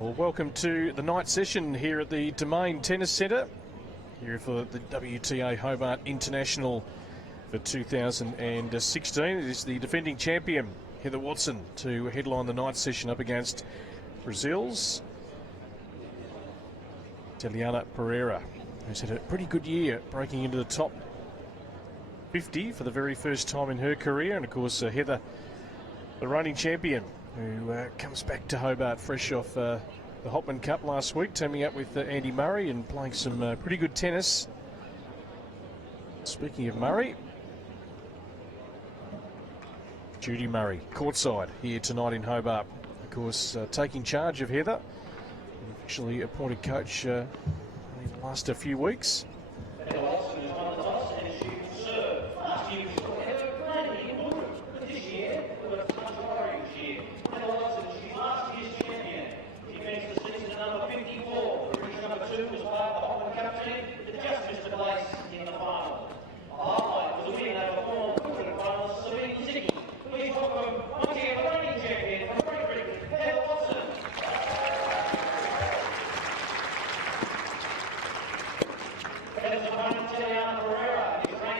Well, welcome to the night session here at the Domain Tennis Centre, here for the WTA Hobart International for 2016. It is the defending champion, Heather Watson, to headline the night session up against Brazil's Teliana Pereira, who's had a pretty good year, breaking into the top 50 for the very first time in her career. And of course, Heather, the reigning champion, who comes back to Hobart fresh off the Hopman Cup last week, teaming up with Andy Murray and playing some pretty good tennis. Speaking of Murray, Judy Murray, courtside here tonight in Hobart. Of course, taking charge of Heather, officially appointed coach in the last few weeks.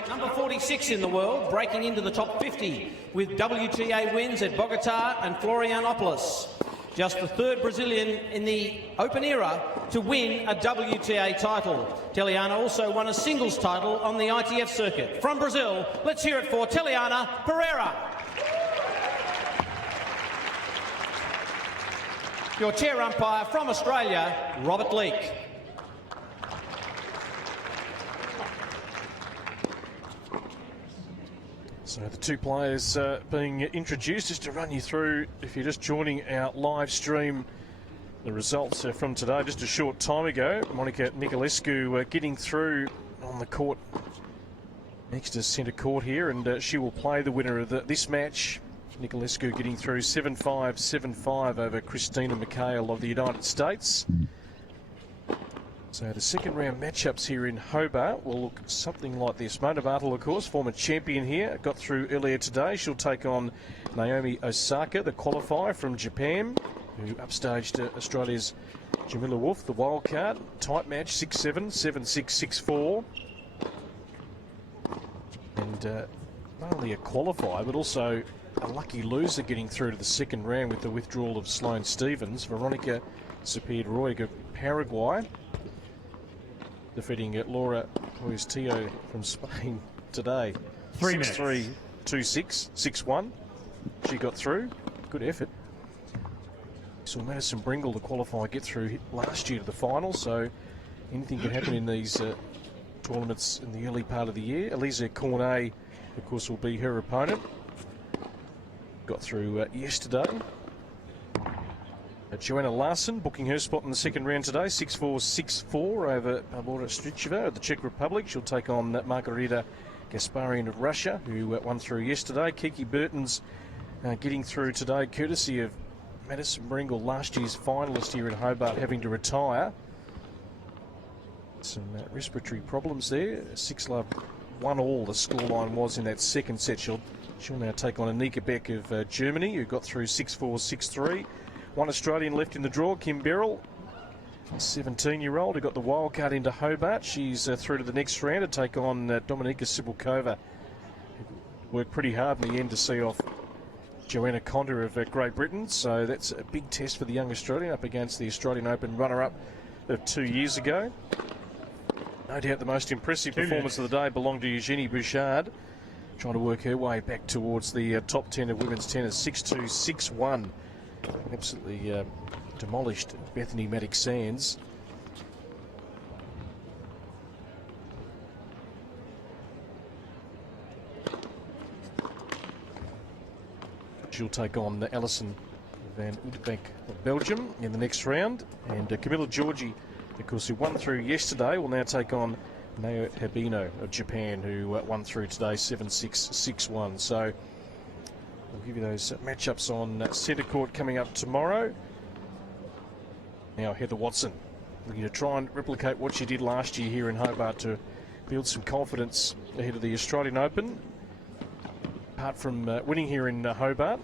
Number 46 in the world, breaking into the top 50 with WTA wins at Bogota and Florianopolis. Just the third Brazilian in the Open era to win a WTA title. Teliana also won a singles title on the ITF circuit. From Brazil, let's hear it for Teliana Pereira. Your chair umpire from Australia, Robert Leake. So the two players being introduced, just to run you through, if you're just joining our live stream, the results from today. Just a short time ago, Monica Niculescu getting through on the court next to centre court here, and she will play the winner of this match. Niculescu getting through 7-5, 7-5 over Christina McHale of the United States. So the second round matchups here in Hobart will look something like this. Mona Bartel, of course, former champion here, got through earlier today. She'll take on Naomi Osaka, the qualifier from Japan, who upstaged Australia's Jamila Wolf, the wild card. Tight match, 6-7, 7-6, 6-4. And not only a qualifier, but also a lucky loser getting through to the second round with the withdrawal of Sloane Stephens. Veronica Cepeda-Roy of Paraguay, defeating Laura Hoyos-Tio from Spain today. 6-3, 2-6, 6-1. She got through. Good effort. Saw Madison Bringle, the qualifier, get through last year to the final, so anything can happen in these tournaments in the early part of the year. Elisa Cornet, of course, will be her opponent. Got through yesterday. Joanna Larson booking her spot in the second round today, 6-4, 6-4 over Barbora Stricheva of the Czech Republic. She'll take on Margarita Gasparian of Russia, who won through yesterday. Kiki Burton's getting through today, courtesy of Madison Bringle, last year's finalist here in Hobart, having to retire. Some respiratory problems there. 6-love, 1-all the scoreline was in that second set. She'll now take on Anika Beck of Germany, who got through 6-4, 6-3. One Australian left in the draw, Kim Beryl, a 17-year-old who got the wild card into Hobart. She's through to the next round to take on Dominika Sibylkova, who worked pretty hard in the end to see off Joanna Conter of Great Britain. So that's a big test for the young Australian up against the Australian Open runner-up of 2 years ago. No doubt the most impressive performance of the day belonged to Eugenie Bouchard, trying to work her way back towards the top 10 of women's tennis. 6-2, 6-1. Absolutely demolished Bethany Maddox-Sands. She'll take on Alison van Uytvanck of Belgium in the next round. And Camilla Giorgi, of course, who won through yesterday, will now take on Naoya Habino of Japan, who won through today 7-6, 6-1. So we'll give you those matchups on centre court coming up tomorrow. Now Heather Watson looking to try and replicate what she did last year here in Hobart to build some confidence ahead of the Australian Open. Apart from winning here in Hobart,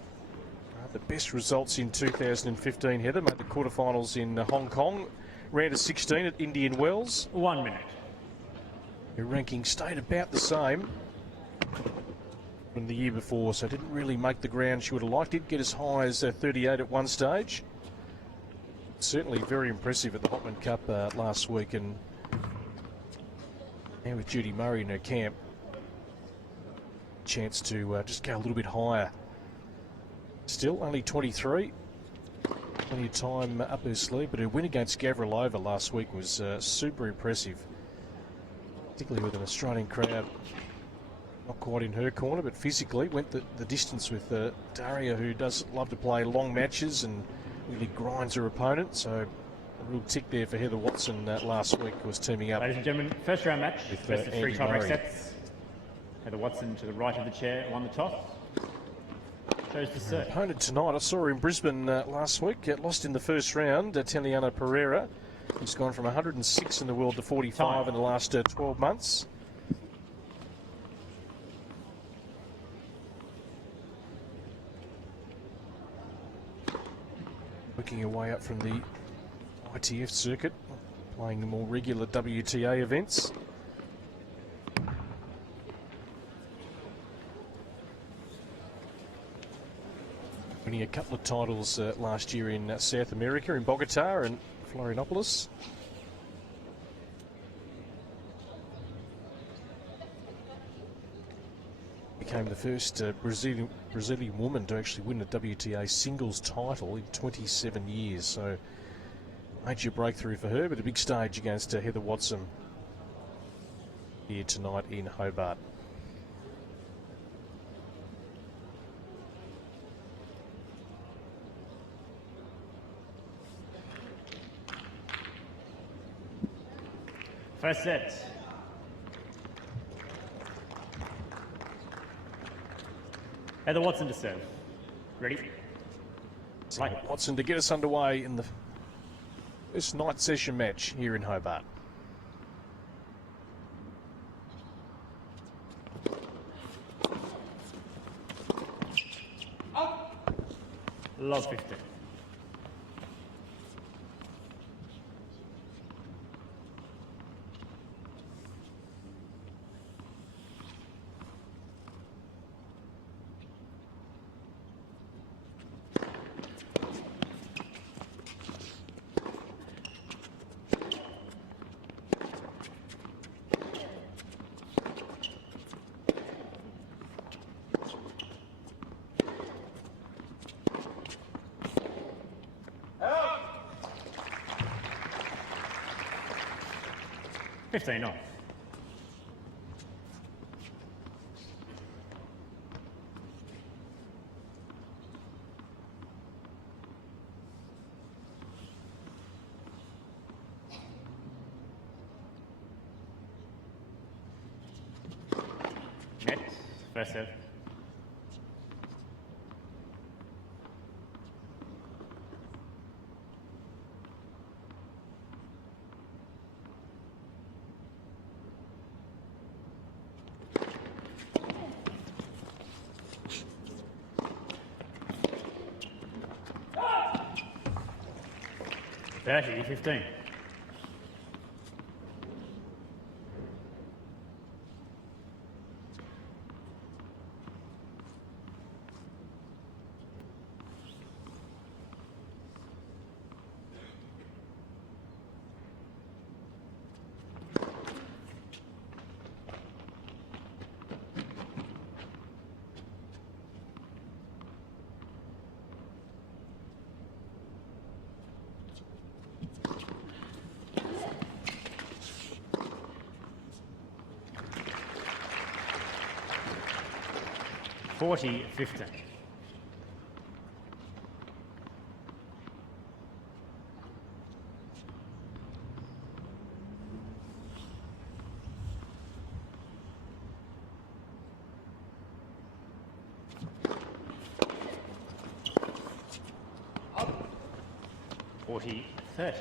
the best results in 2015, Heather. Made the quarterfinals in Hong Kong. Round of 16 at Indian Wells. 1 minute. Her ranking stayed about the same from the year before, so didn't really make the ground she would have liked. Did get as high as 38 at one stage. Certainly very impressive at the Hopman Cup last week, and now with Judy Murray in her camp, chance to just go a little bit higher. Still only 23, plenty of time up her sleeve, but her win against Gavrilova last week was super impressive, particularly with an Australian crowd not quite in her corner, but physically went the distance with Daria, who does love to play long matches and really grinds her opponent. So a real tick there for Heather Watson last week, was teaming up. Ladies and gentlemen, first round match, with, best of 3 Andy tiebreak Murray. sets. Heather Watson to the right of the chair won the toss. Chose to Her serve. opponent tonight, I saw her in Brisbane last week, lost in the first round, Teliana Pereira, who's gone from 106 in the world to 45 in the last 12 months. Working her way up from the ITF circuit, playing the more regular WTA events. Winning a couple of titles last year in South America, in Bogota and Florianopolis. Became the first Brazilian woman to actually win a WTA singles title in 27 years. So major breakthrough for her, but a big stage against Heather Watson here tonight in Hobart. First set. Heather Watson to serve. Ready? Right. Watson to get us underway in the first night session match here in Hobart. Love 15. Fifteen off. Net. First serve. Actually, 15. Forty 15. Up. 40 30.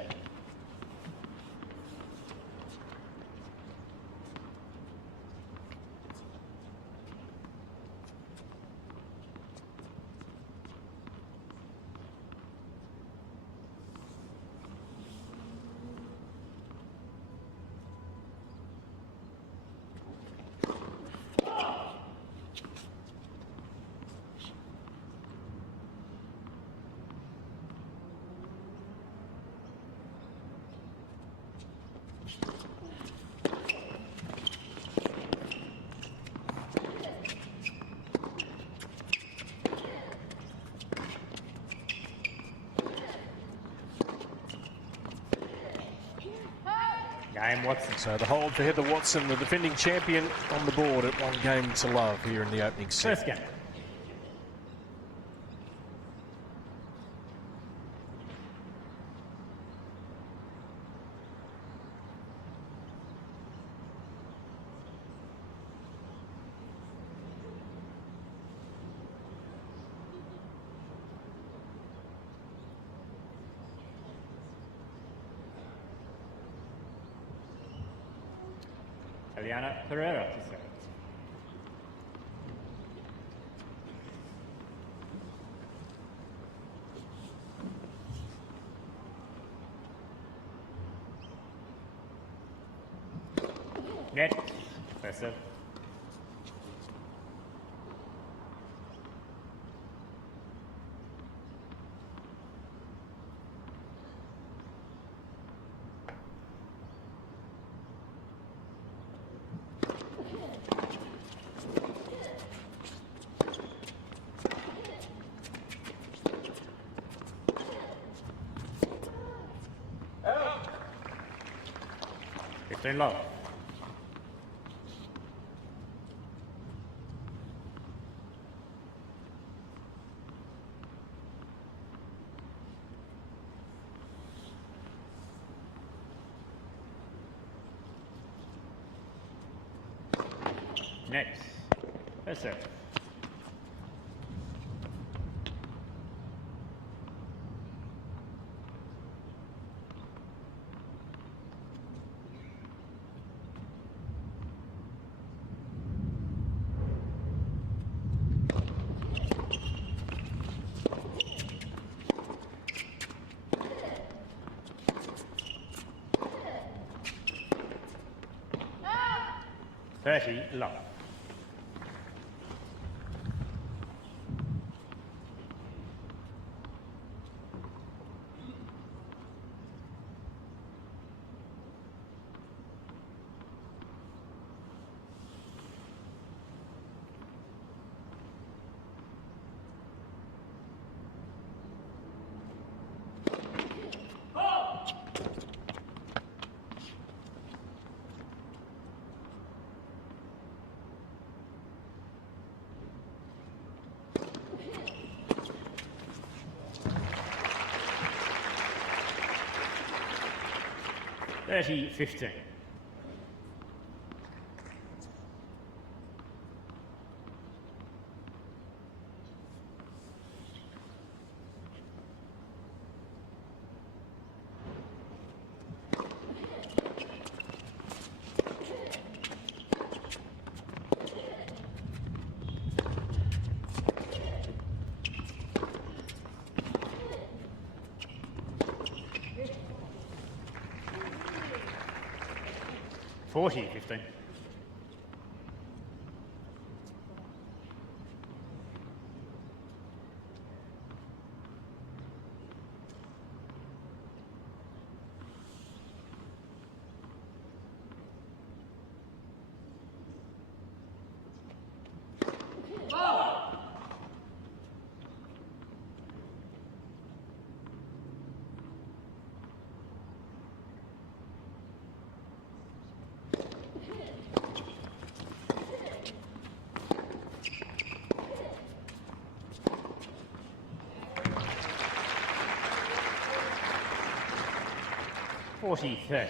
Game Watson. So the hold for Heather Watson, the defending champion, on the board at 1 game to love here in the opening set. First game. Teliana Pereira to serve. Net. First serve. In love. Next. First serve. Love. (30-15). (40-15). (40-30).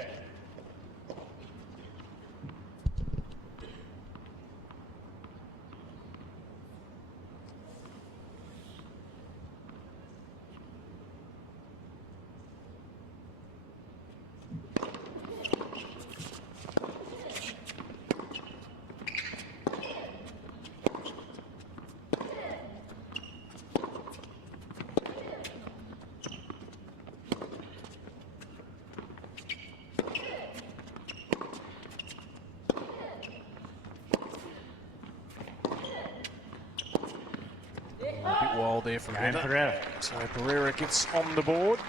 A bit wild there from Heather. Pereira. So Pereira gets on the board.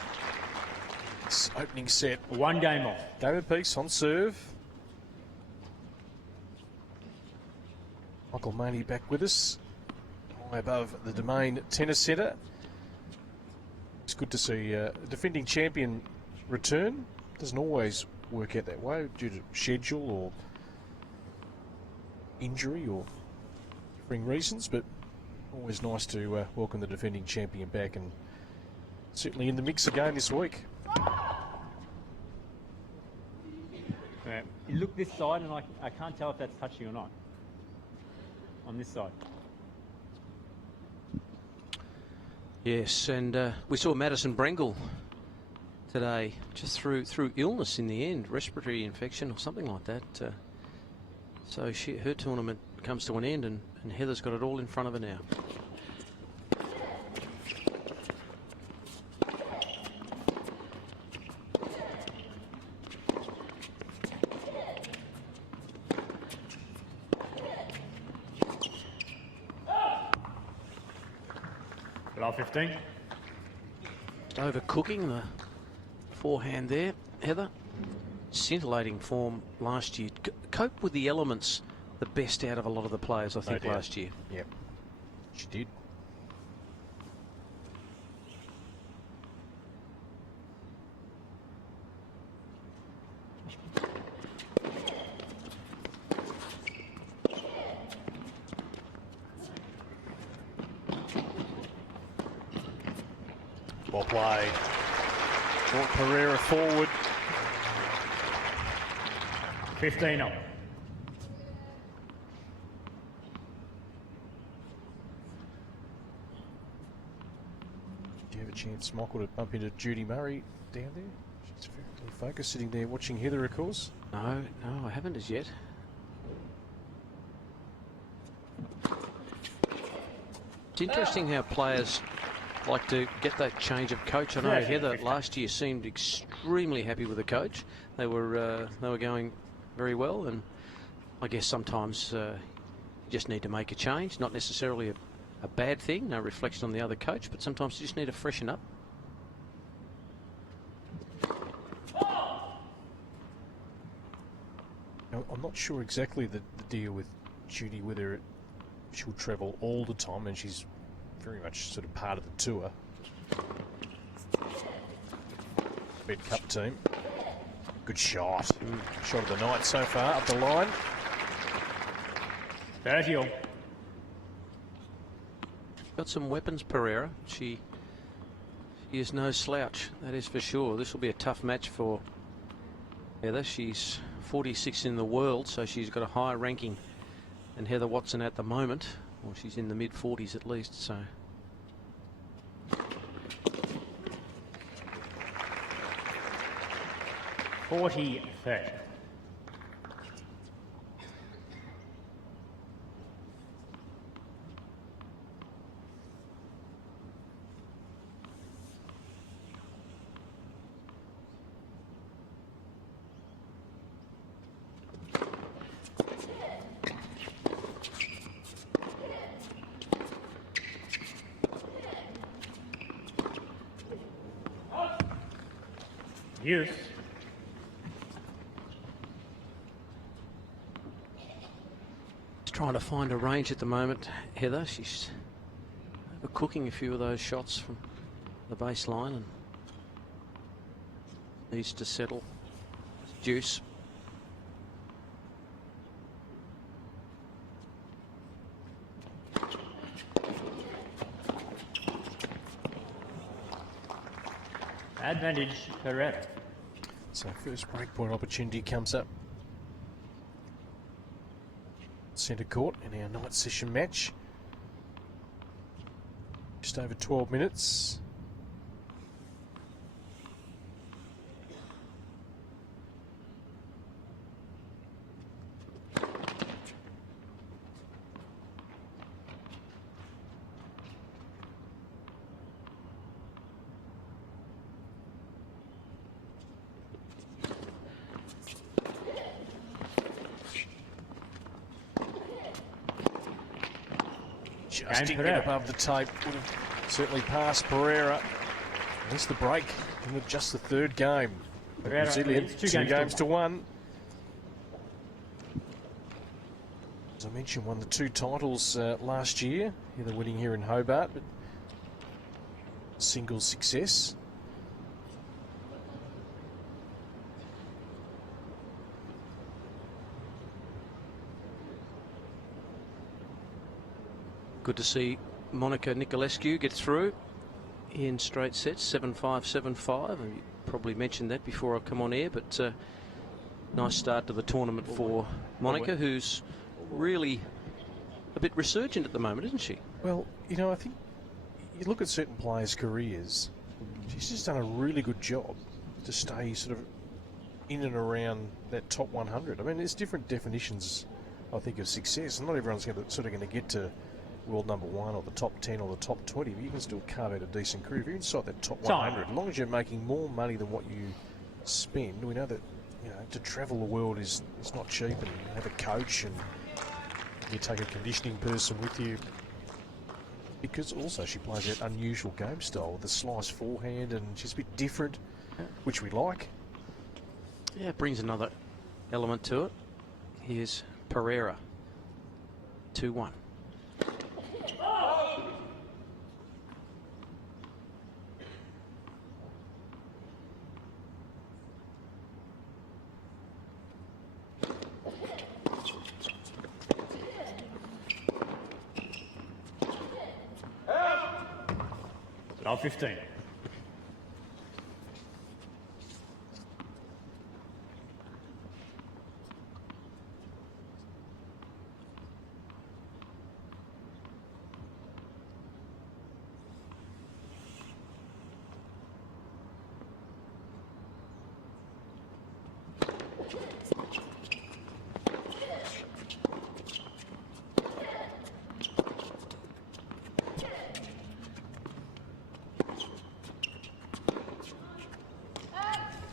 This opening set. 1 game off. Game apiece on serve. Michael Maney back with us. High above the Domain Tennis Centre. It's good to see a defending champion return. Doesn't always work out that way due to schedule or injury or differing reasons, but always nice to welcome the defending champion back, and certainly in the mix again this week. You look this side, and I can't tell if that's touching or not. On this side. Yes, and we saw Madison Brengle today, just through illness in the end, respiratory infection or something like that. So her tournament comes to an end, and Heather's got it all in front of her now. Below 15. Overcooking the forehand there, Heather. Scintillating form last year. Coped with the elements the best out of a lot of the players, I think, last year. Yep, she did. Well played. Brought Pereira forward. 15 up. Do you have a chance, Michael, to bump into Judy Murray down there? She's very focused, sitting there watching Heather, of course. No, I haven't as yet. It's interesting how players like to get that change of coach. I know Heather last year seemed extremely happy with the coach. They were going very well, and I guess sometimes you just need to make a change. Not necessarily a bad thing, no reflection on the other coach, but sometimes you just need to freshen up. Now, I'm not sure exactly the deal with Judy, whether she'll travel all the time, and she's very much sort of part of the tour. Bed Cup team. Good shot. Shot of the night so far, up the line. 30 all. Got some weapons, Pereira. She is no slouch, that is for sure. This will be a tough match for Heather. She's 46 in the world, so she's got a higher ranking than Heather Watson at the moment. Well, she's in the mid-40s at least, so. $40-30. Use. Trying to find a range at the moment, Heather. She's cooking a few of those shots from the baseline and needs to settle. Deuce. Advantage, Pereira. So first breakpoint opportunity comes up. Centre court in our night session match. Just over 12 minutes. Just didn't get above the tape. Would have certainly passed Pereira. Missed the break in just the third game. Brazilian, two games to one. As I mentioned, won the two titles last year. Either winning here in Hobart, but single success. Good to see Monica Nicolescu get through in straight sets, 7-5, 7-5. And you probably mentioned that before I come on air, but nice start to the tournament for Monica, who's really a bit resurgent at the moment, isn't she? Well, you know, I think you look at certain players' careers, she's just done a really good job to stay sort of in and around that top 100. I mean, there's different definitions, I think, of success, and not everyone's going to get to world number 1 or the top 10 or the top 20, but you can still carve out a decent career if you're inside that top 100. As long as you're making more money than what you spend, we know that, you know, to travel the world is not cheap, and you have a coach and you take a conditioning person with you, because also she plays that unusual game style with the slice forehand, and she's a bit different, which we like. Yeah, it brings another element to it. Here's Pereira, 2-1. Now 15.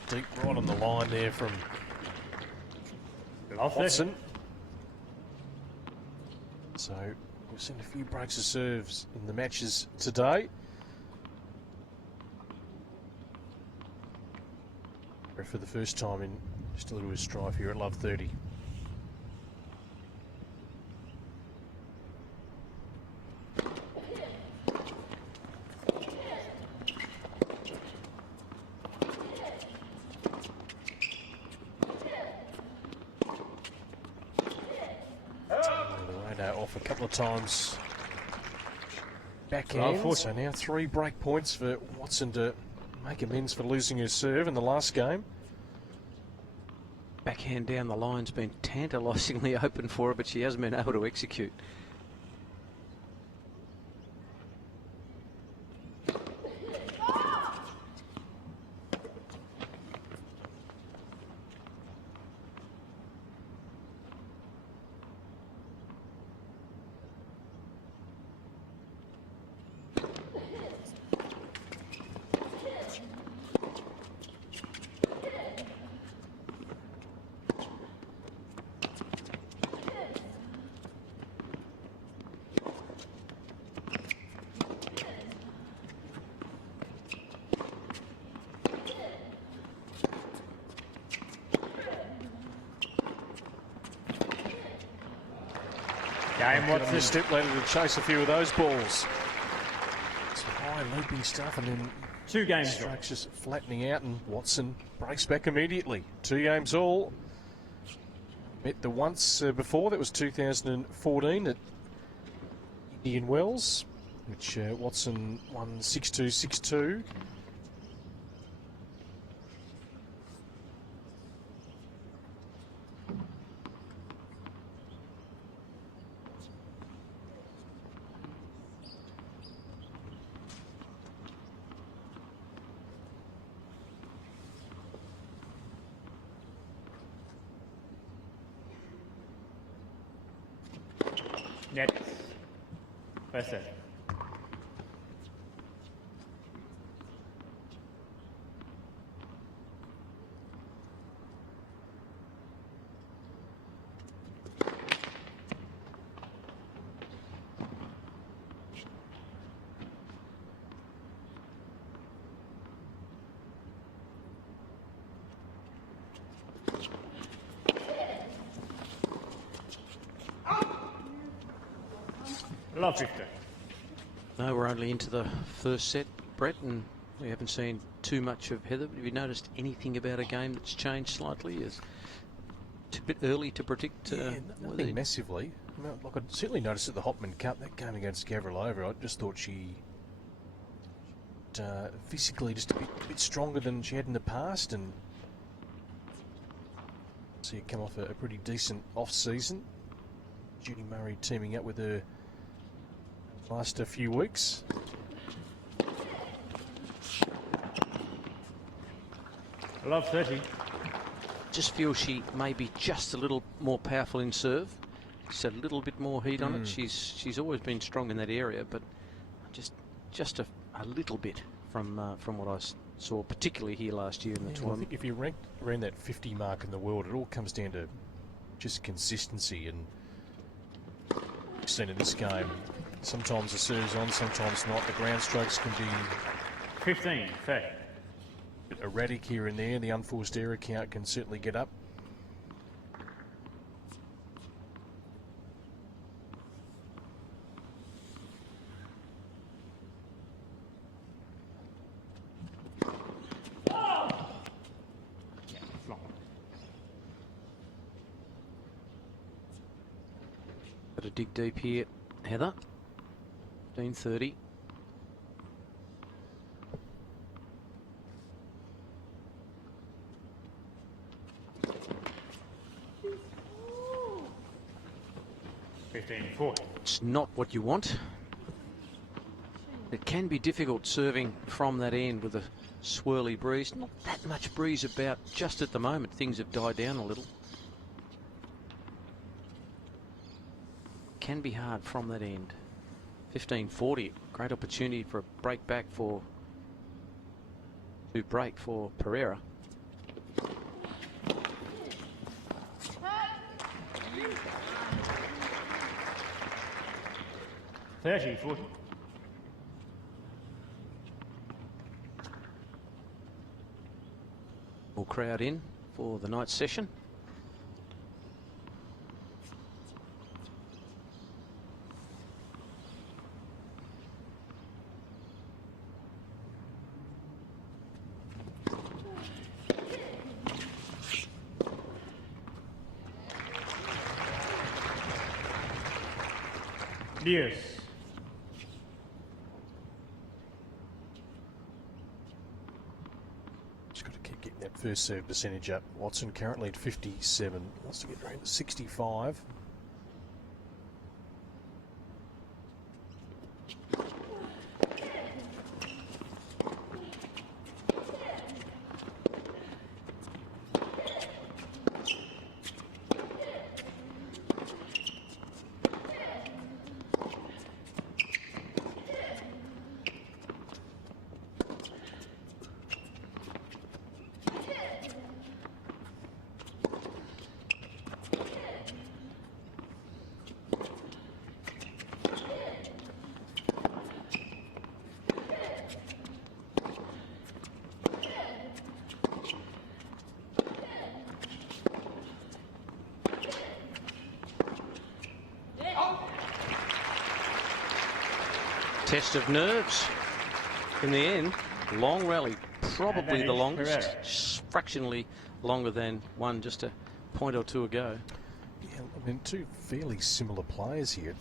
Deep right on the line there from Watson. So we've seen a few breaks of serves in the matches today. For the first time in just a little bit of strife here at love 30. Off a couple of times backhand. So now 3 break points for Watson to make amends for losing her serve in the last game. Backhand down the line's been tantalisingly open for her, but she hasn't been able to execute. Watson a step later to chase a few of those balls. Some high looping stuff, and then 2 games. Strikes just flattening out, and Watson breaks back immediately. 2 games all. Met the once before, that was 2014 at Indian Wells, which Watson won 6-2, 6-2. Net. First set. Love 50. No, we're only into the first set, Brett, and we haven't seen too much of Heather. Have you noticed anything about a game that's changed slightly? It's a bit early to predict. Nothing massively. Well, look, I certainly noticed at the Hopman Cup, that game against Gavrilova, I just thought she physically just a bit stronger than she had in the past, and see her come off a pretty decent off-season. Judy Murray teaming up with her last few weeks. I love 30. Just feel she may be just a little more powerful in serve. Just a little bit more heat on it. She's always been strong in that area, but just a little bit from what I saw, particularly here last year in the tournament. I think if you ranked around that 50 mark in the world, it all comes down to just consistency. And we've seen in this game, sometimes the serve's on, sometimes not. The ground strokes can be 15, fair. a bit erratic here and there. The unforced error count can certainly get up. Got to dig deep here, Heather. 15:30. It's not what you want. It can be difficult serving from that end with a swirly breeze. Not that much breeze about just at the moment. Things have died down a little. Can be hard from that end. 15:40. Great opportunity for a break back for Pereira. $30-40. More crowd in for the night session. Yes. Just got to keep getting that first serve percentage up. Watson currently at 57. Wants to get around to 65. Test of nerves. In the end, long rally, probably the longest, just fractionally longer than one just a point or two ago. Yeah, I mean, two fairly similar players here.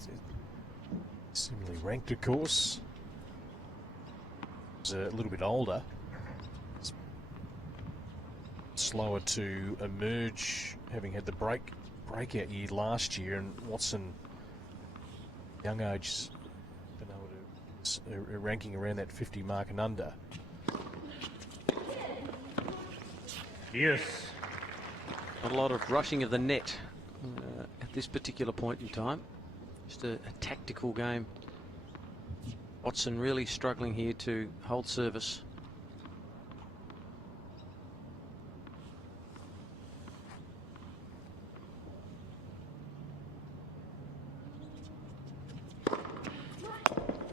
Similarly ranked, of course. He's a little bit older. It's slower to emerge, having had the breakout year last year, and Watson, young age, been able to ranking around that 50 mark and under. Yes. Not a lot of rushing of the net at this particular point in time. Just a tactical game. Watson really struggling here to hold service.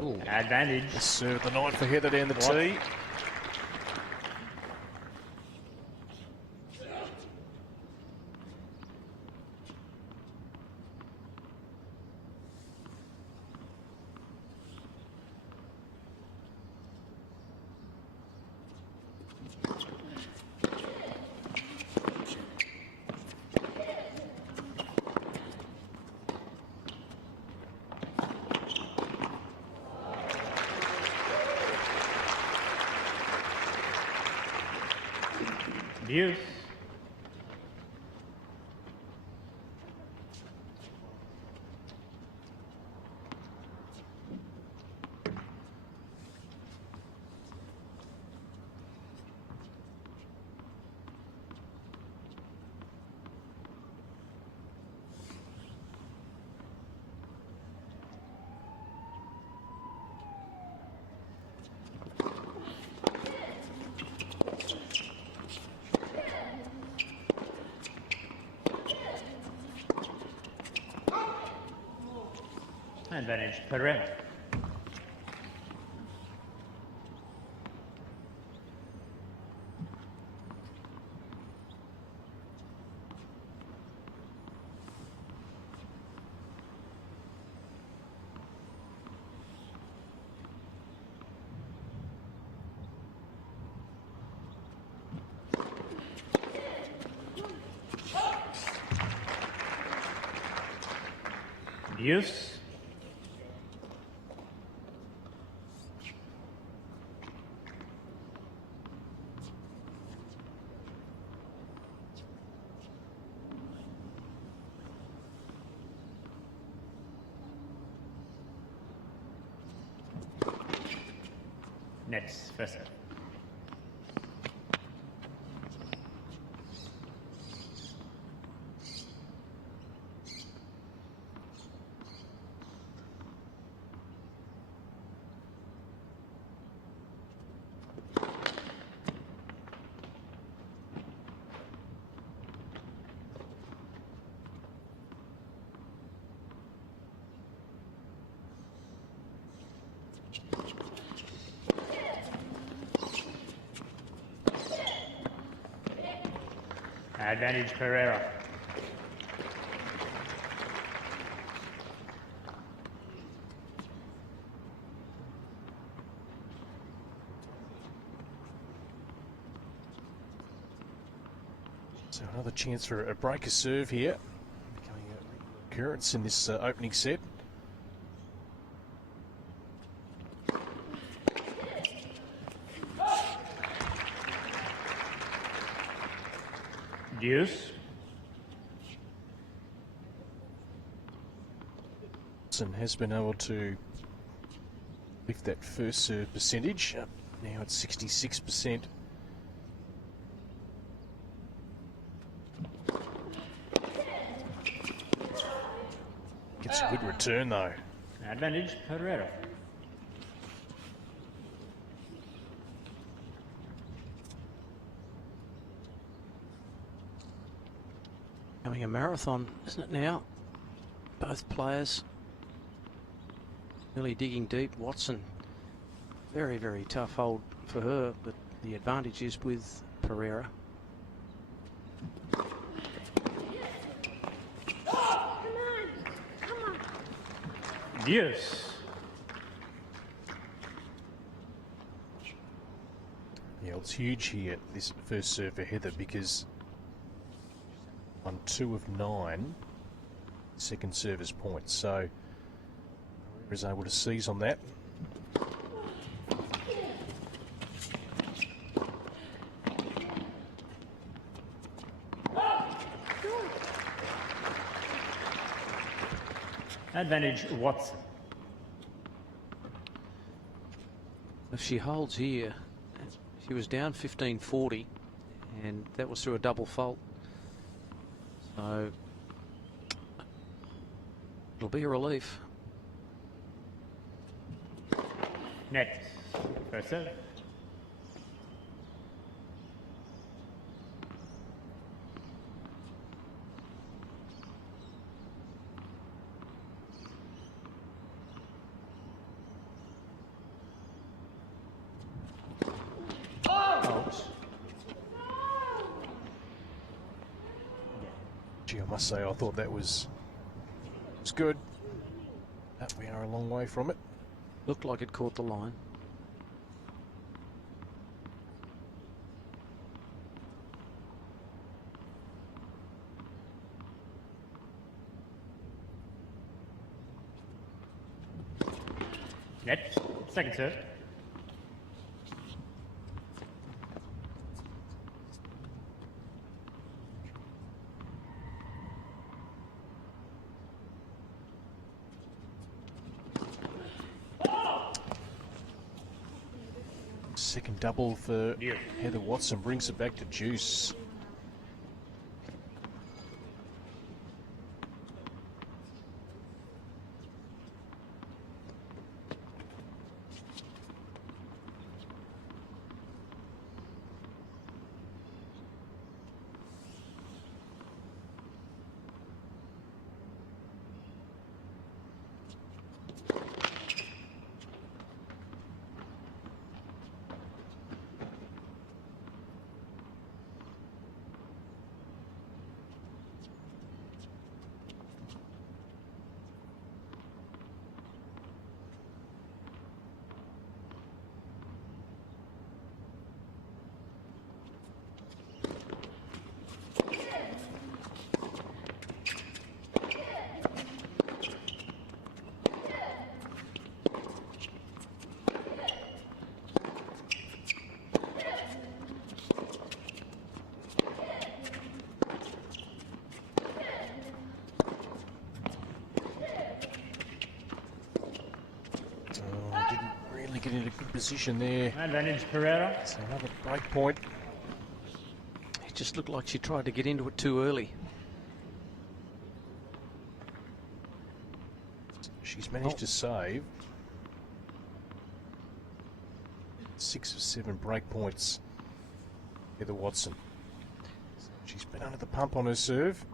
Ooh. Advantage. Serve the night for Heather down the tee. Deuce. Advantage Pereira. Deuce. Nets, first serve. Advantage Pereira. So another chance for a breaker serve here. Becoming a occurrence in this opening set. Deuce. Has been able to lift that first serve percentage. Now it's 66%. Gets a good return though. Advantage Pereira. Becoming a marathon, isn't it now? Both players really digging deep. Watson, very, very tough hold for her, but the advantage is with Pereira. Come on. Deuce. Yeah, it's huge here, this first serve for Heather, because on 2 of 9 second service points, so Pereira is able to seize on that. Advantage Watson. If she holds here, she was down 15-40, and that was through a double fault. So it'll be a relief. Net, first serve. Gee, I must say, I thought that was good. But we are a long way from it. Looked like it caught the line. Net, second serve. Second double for Heather Watson brings it back to deuce. Get in a good position there. Advantage Pereira. So another break point. It just looked like she tried to get into it too early. She's managed to save 6 of 7 break points. Heather Watson. She's been under the pump on her serve.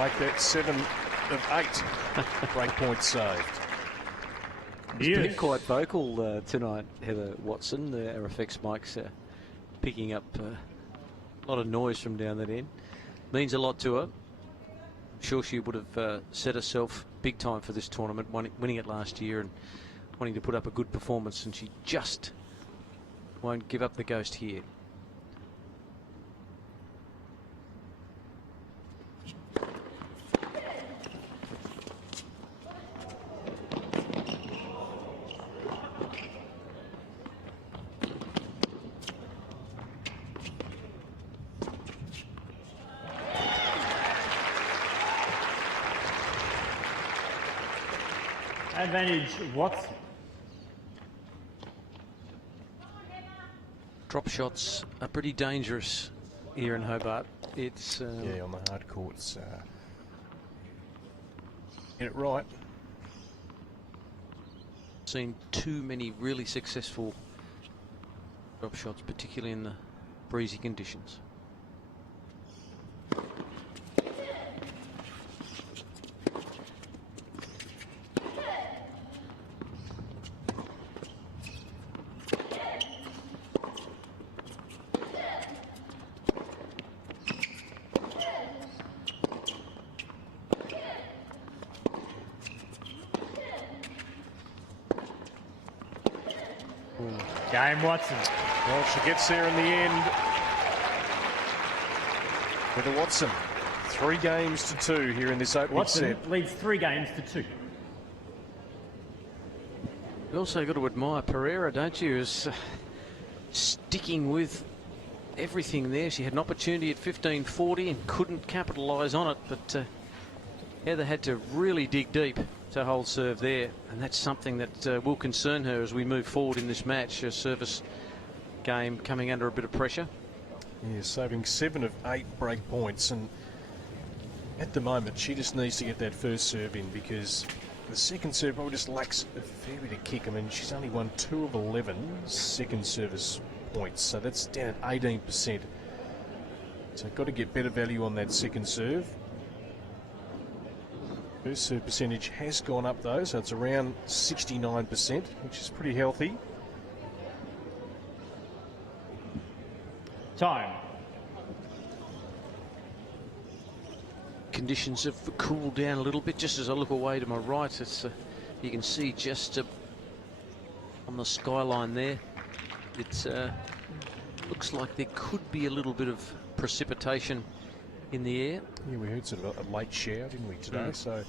Make that 7 of 8 break points saved. She's been quite vocal tonight, Heather Watson. The RFX mics picking up a lot of noise from down that end. Means a lot to her. I'm sure she would have set herself big time for this tournament, winning it last year and wanting to put up a good performance, and she just won't give up the ghost here. Advantage Watson. Drop shots are pretty dangerous here in Hobart. It's yeah, on the hard courts. Get it right. Seen too many really successful drop shots, particularly in the breezy conditions. Game Watson. Well, she gets there in the end. With a Watson. 3 games to 2 here in this opening Watson set. leads 3 games to 2. You also got to admire Pereira, don't you? Is sticking with everything there. She had an opportunity at 15-40 and couldn't capitalise on it, but Heather had to really dig deep to hold serve there, and that's something that will concern her as we move forward in this match. Her service game coming under a bit of pressure. Yeah, saving 7 of 8 break points, and at the moment she just needs to get that first serve in, because the second serve probably just lacks a fair bit of kick. I mean, she's only won 2 of 11 second service points, so that's down at 18%. So got to get better value on that second serve. First serve percentage has gone up though, so it's around 69%, which is pretty healthy. Time. Conditions have cooled down a little bit. Just as I look away to my right, it's you can see just on the skyline there, it's Looks like there could be a little bit of precipitation in the air. Yeah, we heard sort of a late shower, didn't we, today? So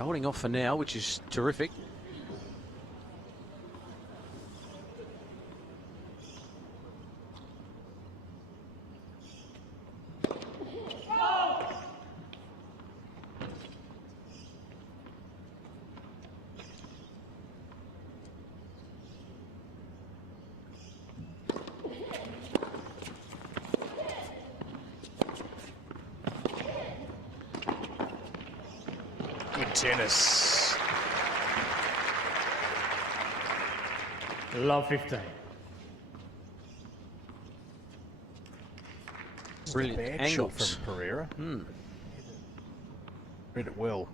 Holding off for now, which is terrific. good tennis. Love 15. Brilliant Bad angles. shot from Pereira. Read it well.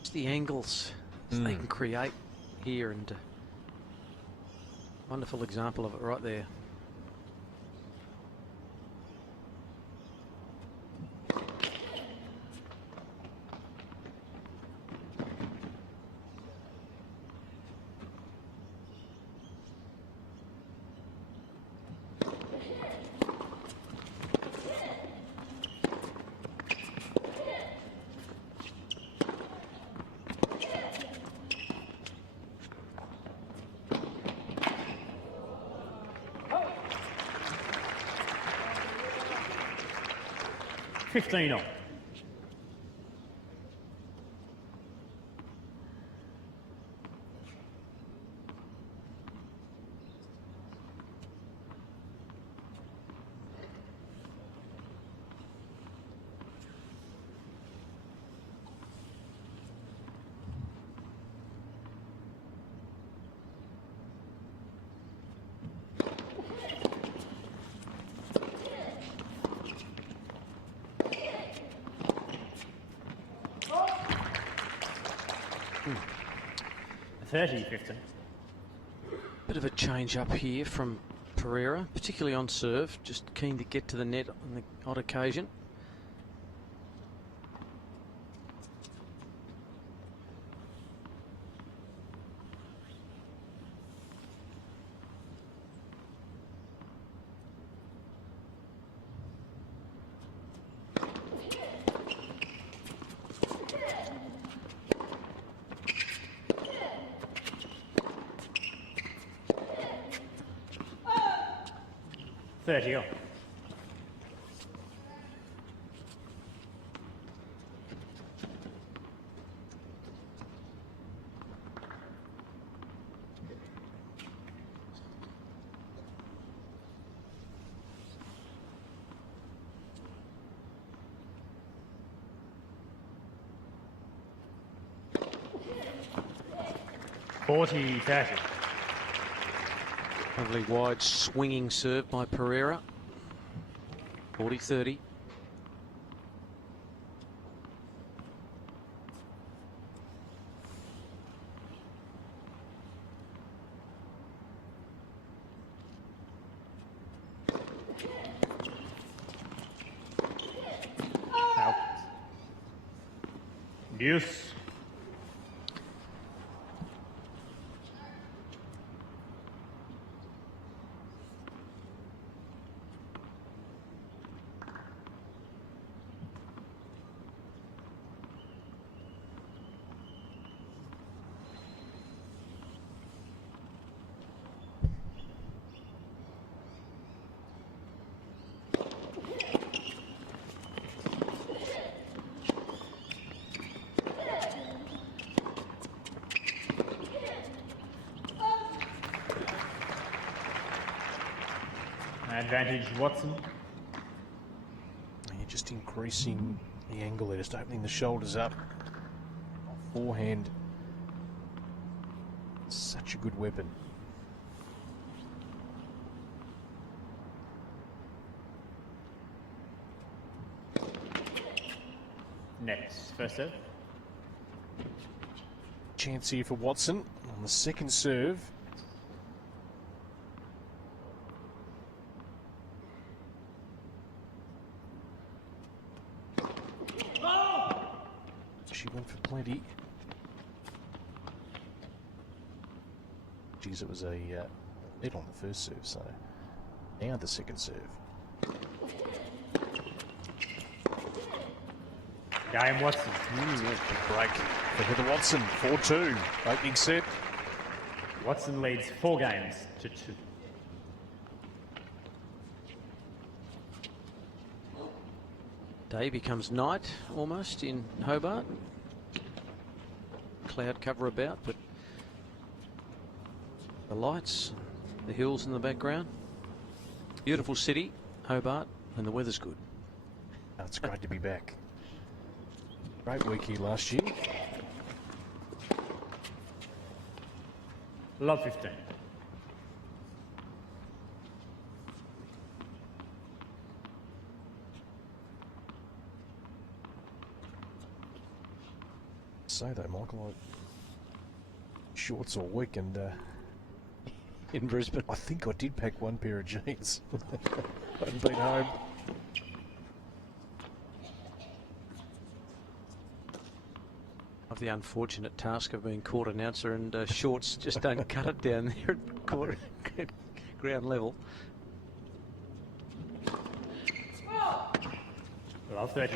It's the angles they can create here, and wonderful example of it right there. Fifteen on. Hmm. 30-15. Bit of a change up here from Pereira, particularly on serve. Just keen to get to the net on the odd occasion. Thirty on. Forty 30. Lovely wide swinging serve by Pereira. 40-30. Out. Deuce. Advantage Watson. You're just increasing the angle there, just opening the shoulders up. Forehand. Such a good weapon. Nets. First serve. Chance here for Watson on the second serve. She went for plenty. Geez, it was a Hit on the first serve, so now the second serve. Game Watson. Big break for Heather Watson. 4-2. Opening set. Watson leads 4 games to 2. Day becomes night almost in Hobart. Cloud cover about, but the lights, the hills in the background. Beautiful city, Hobart, and the weather's good. Oh, it's great to be back. Great week here last year. Love 15. Say though, Michael, shorts all week, and In Brisbane. I think I did pack one pair of jeans. I hadn't been home. Of the unfortunate task of being court announcer, and shorts just don't cut it down there at court, at ground level. Love 30.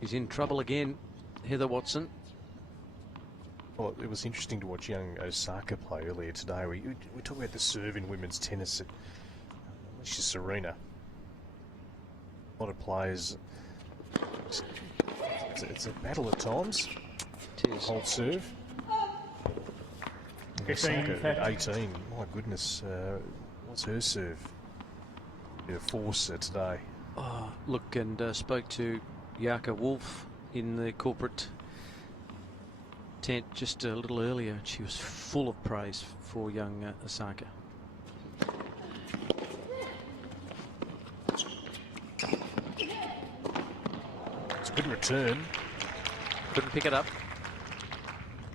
He's in trouble again, Heather Watson. Well, it was interesting to watch young Osaka play earlier today. We talk about the serve in women's tennis. It's just Serena. A lot of players. It's a battle at times. It is. Hold serve. 15, Osaka at 18. My goodness, what's her serve? Bit of force today. Oh, look, and spoke to Yaka Wolf in the corporate tent just a little earlier. She was full of praise for young Osaka. It's a good return. Couldn't pick it up.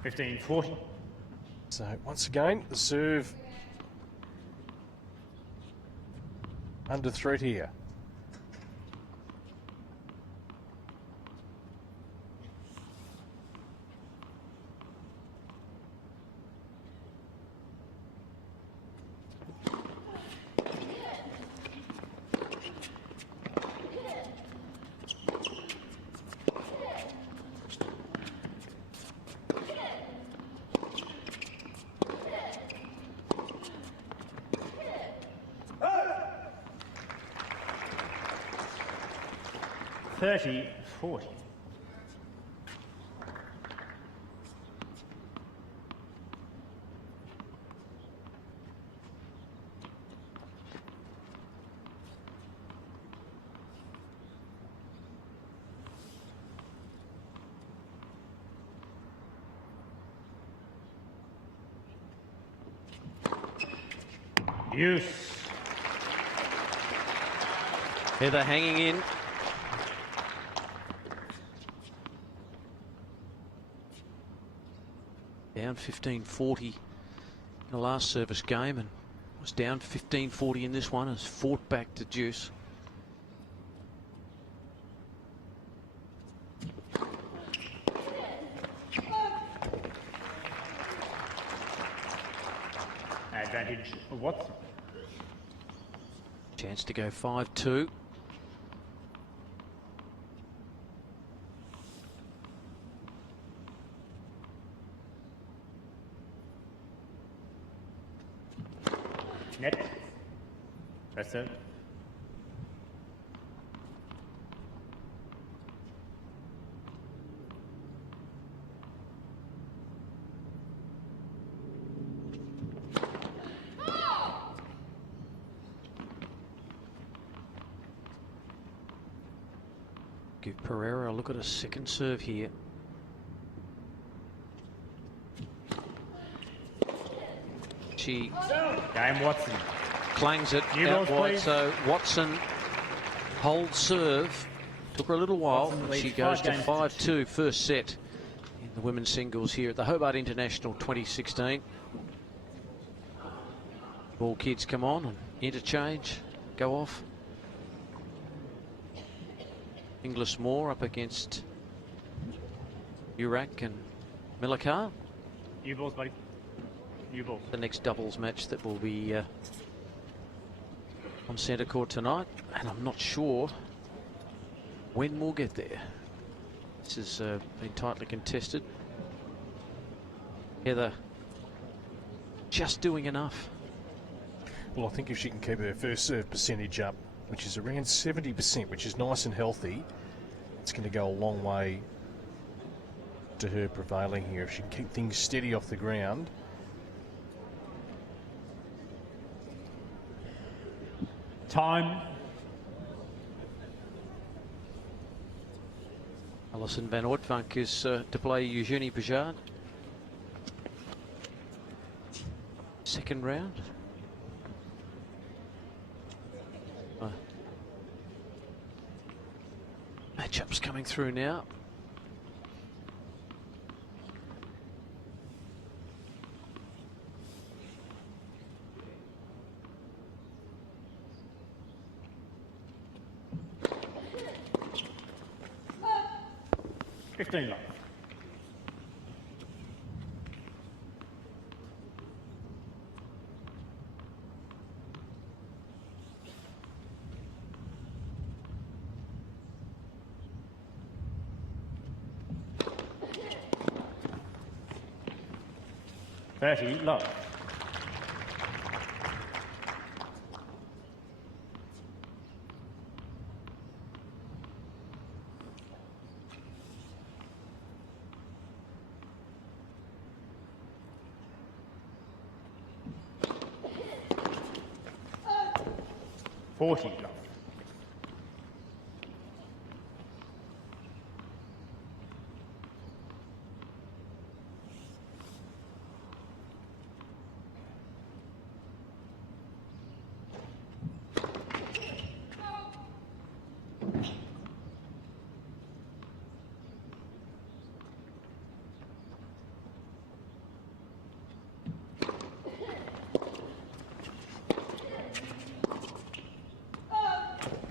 15-40. So once again, the serve under threat here. $30, $40. Use. Heather hanging in. Down 15-40 in the last service game, and was down 15-40 in this one. Has fought back to deuce. Advantage of Watson. Chance to go 5-2. Net. Press serve. Give Pereira a look at a second serve here. She Game Watson. clangs it New out balls, wide, please. so Watson holds serve. Took her a little while. Watson leads She goes 5 to games to 5-2 first set in the women's singles here at the Hobart International 2016. All kids come on and interchange, go off. Inglis Moore up against Urak and Millikar, New balls, buddy. New balls. the next doubles match that will be on centre court tonight, and I'm not sure when we'll get there. This has been tightly contested. Heather just doing enough. Well, I think if she can keep her first serve percentage up, which is around 70%, which is nice and healthy, it's going to go a long way to her prevailing here. If she can keep things steady off the ground. Time. Alison van Oortvank is to play Eugenie Pujard. Second round. Matchups coming through now. $15. $30 low. $40 low.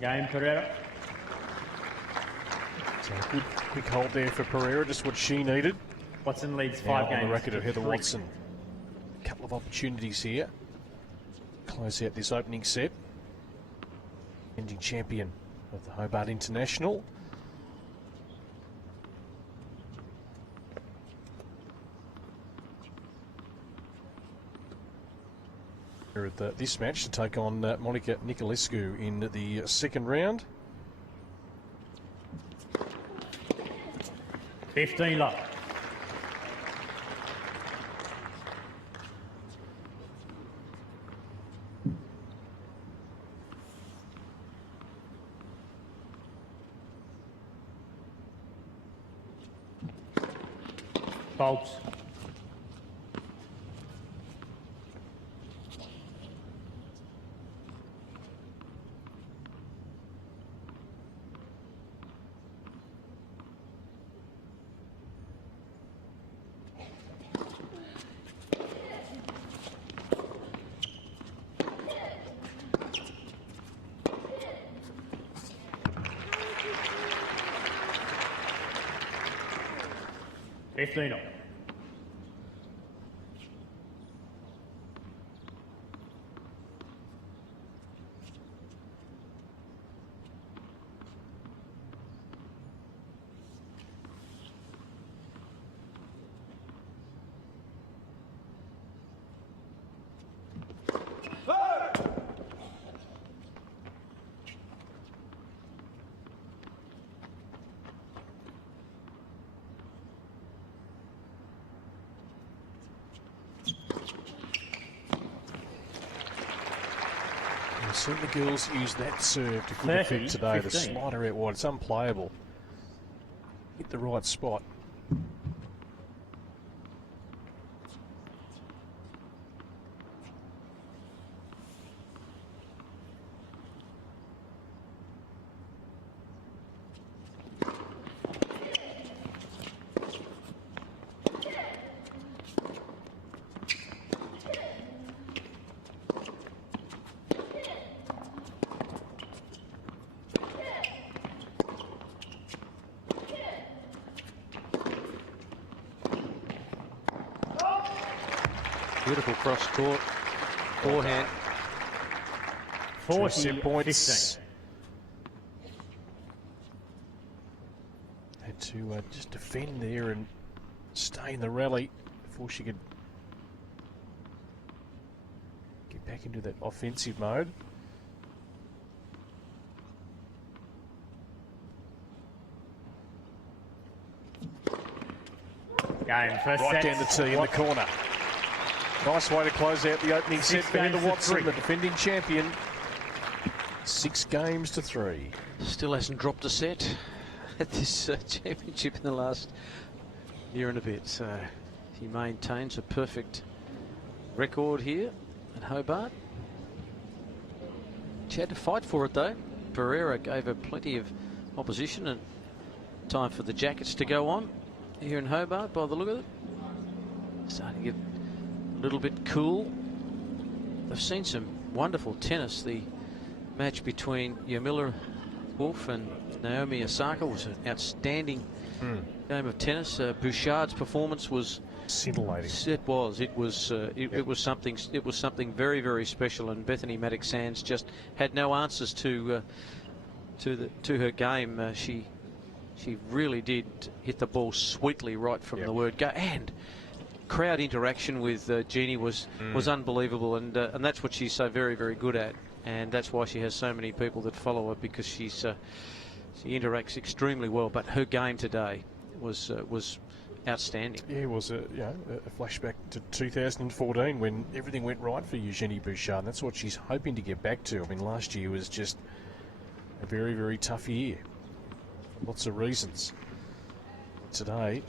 Game, Pereira. So a good quick hold there for Pereira, just what she needed. Watson leads Now 5 games. on the record of to Heather 3. Watson. A couple of opportunities here. Close out this opening set. Ending champion of the Hobart International. Here at this match to take on Monica Nicolescu in the second round. 15 low. Faults. $15. I've seen the girls use that serve to good effect today. 15. The slider out wide, it's unplayable. Hit the right spot. Beautiful cross court forehand. 40 set points. 15. Had to just defend there and stay in the rally before she could get back into that offensive mode. Game first Right set. down the tee in the corner. Nice way to close out the opening set for Heather Watson, the defending champion. 6 games to 3. Still hasn't dropped a set at this championship in the last year and a bit. So he maintains a perfect record here at Hobart. She had to fight for it though. Pereira gave her plenty of opposition, and time for the jackets to go on here in Hobart by the look of it. Starting to get a little bit cool. I've seen some wonderful tennis. The match between Yamila Wolf and Naomi Osaka was an outstanding game of tennis. Bouchard's performance was Scintillating. It was something. It was something very, very special. And Bethany Maddox-Sands just had no answers to her game. She really did hit the ball sweetly right from the word go. And crowd interaction with Jeannie was unbelievable. And that's what she's so very, very good at. And that's why she has so many people that follow her, because she interacts extremely well. But her game today was outstanding. Yeah, it was a flashback to 2014 when everything went right for Eugenie Bouchard. And that's what she's hoping to get back to. I mean, last year was just a very, very tough year. Lots of reasons. Today,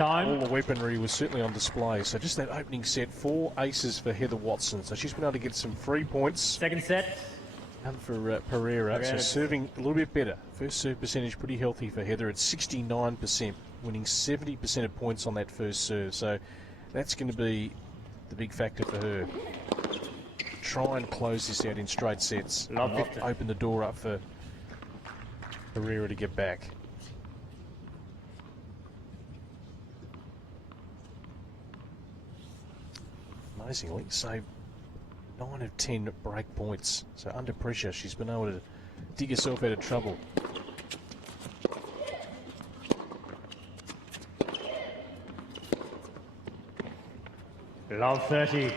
all the weaponry was certainly on display. So just that opening set, 4 aces for Heather Watson. So she's been able to get some free points. Second set. None for Pereira. So serving a little bit better. First serve percentage pretty healthy for Heather at 69%, winning 70% of points on that first serve. So that's going to be the big factor for her. Try and close this out in straight sets. Love Not it. open the door up for Pereira to get back. Amazingly, saved 9 of 10 break points. So under pressure, she's been able to dig herself out of trouble. Love 30.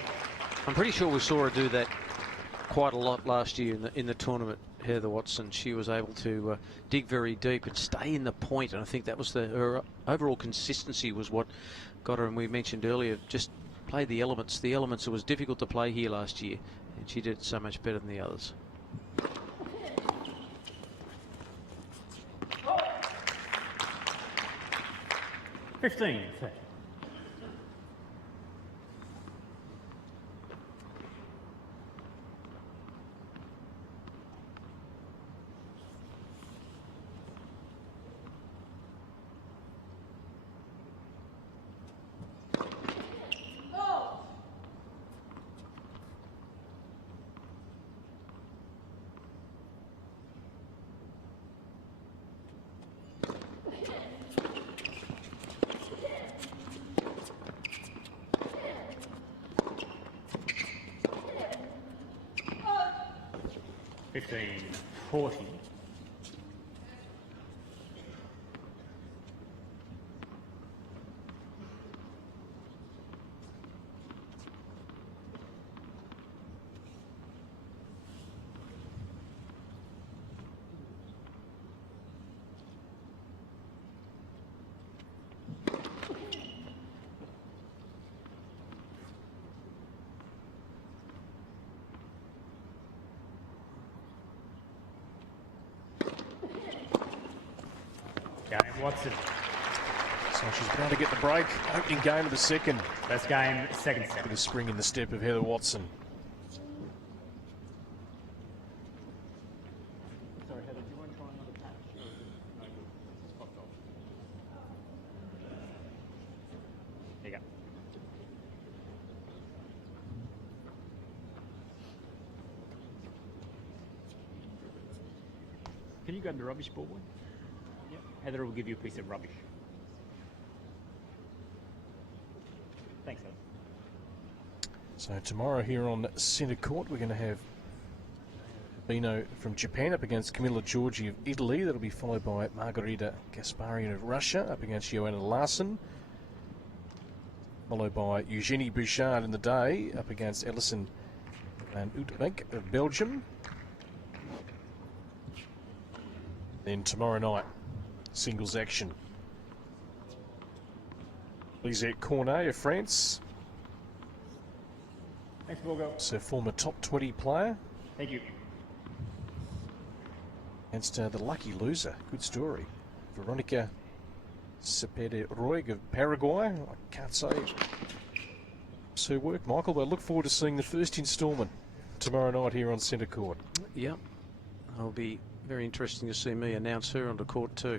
I'm pretty sure we saw her do that quite a lot last year in the tournament. Heather Watson, she was able to dig very deep and stay in the point, and I think that was her overall consistency was what got her. And we mentioned earlier, just play the elements. The elements, it was difficult to play here last year, and she did so much better than the others. $15. $15.40. Watson. So she's going to get the break. Opening game of the second. First game, second set. Bit of spring in the step of Heather Watson. Sorry, Heather, do you want to try another patch? No, it's popped off. There you go. Can you grab the rubbish ball, boy? Yep. Heather will give you a piece of rubbish. Thanks, Heather. So tomorrow here on centre court, we're going to have Bino from Japan up against Camilla Giorgi of Italy. That'll be followed by Margarita Gasparian of Russia up against Joanna Larson. Followed by Eugenie Bouchard in the day up against Ellison van Uytvanck of Belgium. Then tomorrow night, singles action. Lisette Cornet of France. Thanks, Borgo. So former top 20 player. Thank you. Against the lucky loser. Good story. Veronica Cepeda-Roig of Paraguay. I can't say it's her work, Michael, but I look forward to seeing the first instalment tomorrow night here on centre court. Yep. It'll be very interesting to see me announce her on the court too.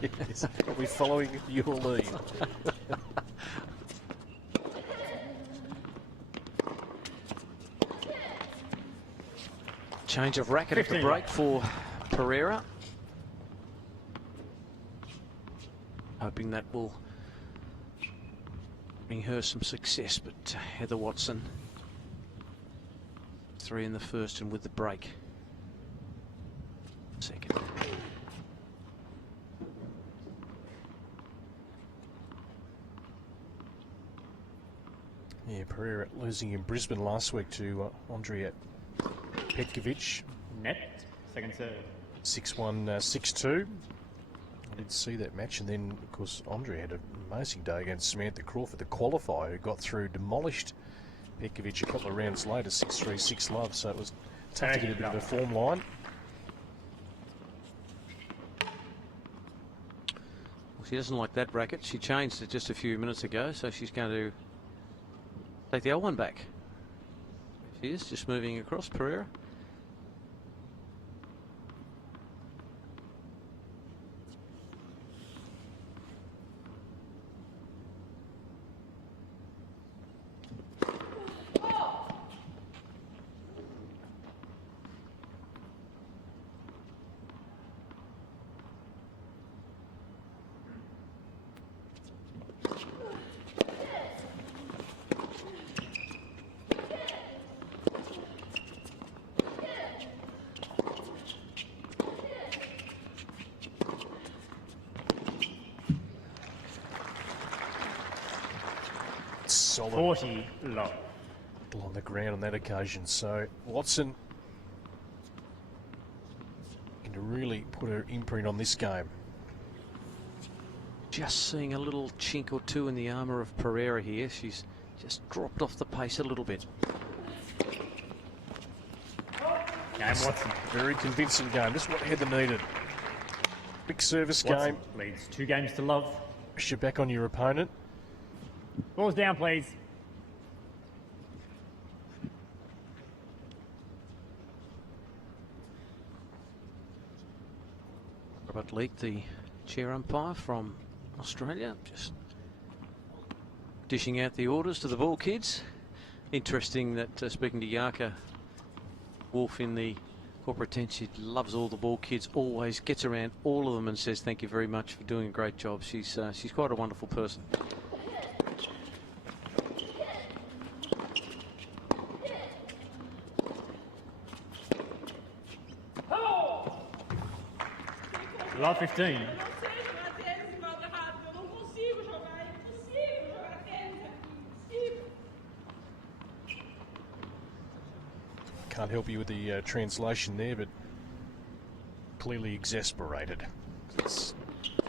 Yes, I'll be following your lead. Change of racket at the break for Pereira. Hoping that will bring her some success, but Heather Watson, 3 in the first and with the break. Second. Yeah, Pereira losing in Brisbane last week to Andrea Petkovic. Net. Second serve. 6-1, 6-2. I did see that match, and then, of course, Andrea had an amazing day against Samantha Crawford, the qualifier, who got through, demolished Petkovic a couple of rounds later, 6-3, 6-love, so it was tough to get a bit of a form line. She doesn't like that racket. She changed it just a few minutes ago, so she's going to take the old one back. She is just moving across, Pereira. Solid 40 low. on the ground on that occasion. So Watson going to really put her imprint on this game. Just seeing a little chink or two in the armour of Pereira here. She's just dropped off the pace a little bit. Game Watson. Very convincing game. This is what Heather needed. Quick service Watson game. leads 2 games to love. Push you back on your opponent. Balls down, please. Robert Leake, the chair umpire from Australia, just dishing out the orders to the ball kids. Interesting that speaking to Yaka Wolf in the corporate tent, she loves all the ball kids, always gets around all of them and says thank you very much for doing a great job. She's quite a wonderful person. Love 15. Can't help you with the translation there, but clearly exasperated. It's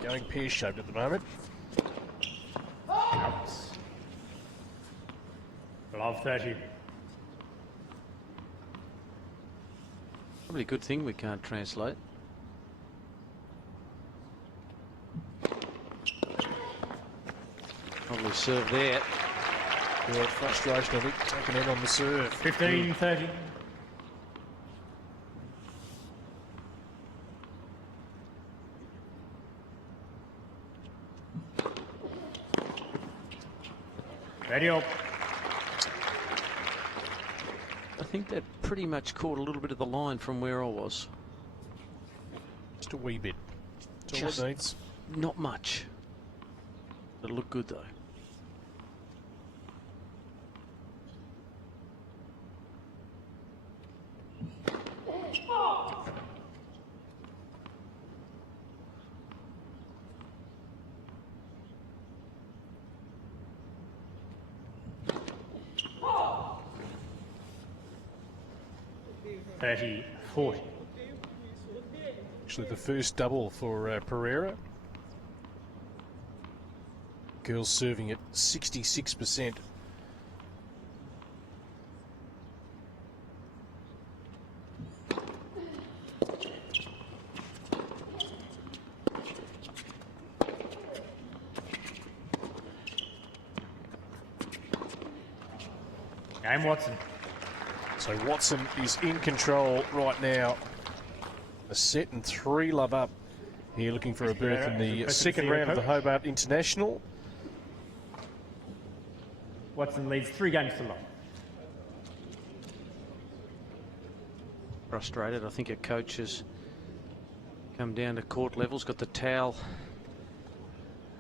going pear-shaped at the moment. Outs. Love 30. Probably a good thing we can't translate. Lovely serve there. Yeah, frustration of it, taking out on the serve. 15, 30. Ready up. I think that pretty much caught a little bit of the line from where I was. Just a wee bit. That's all Just- it needs. Not much. It'll look good though. 30-40. Actually, the first double for Pereira. Girls serving at 66%. Game Watson. So Watson is in control right now. A set and 3 love up here, looking for a berth in the second round of the Hobart International. Watson leads 3 games to love. Frustrated. I think her coach has come down to court levels, got the towel